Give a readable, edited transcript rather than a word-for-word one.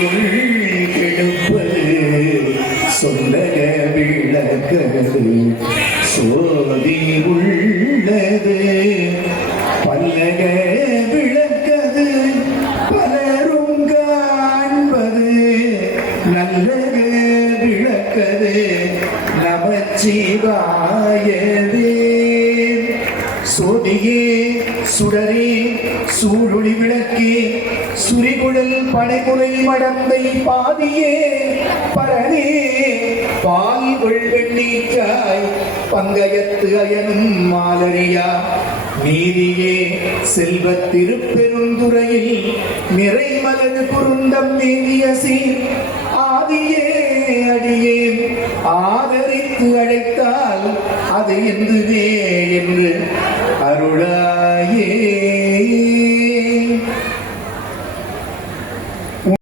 கெடுப்பது சொல்லக விளக்கது சோதி உள்ளது பல்லக விளக்கது பலரும் காண்பது நல்லக விளக்கது நமச்சிவாயவே சோதியே சுடரே சூழொளி விளக்கே சுரிகுழல் பனைமுறை மடந்தை பாதியே பரனே பால் வெள்ளீச்சாய் பங்கயத்து அயனும் மாலரியா நீதியே செல்வ திருப்பெருந்துறையில் நிறைமலர் பொருந்தம் மேவிய சீர் ஆதியே அடியேன் ஆதரித்து அழைத்தால் அது என்றுவே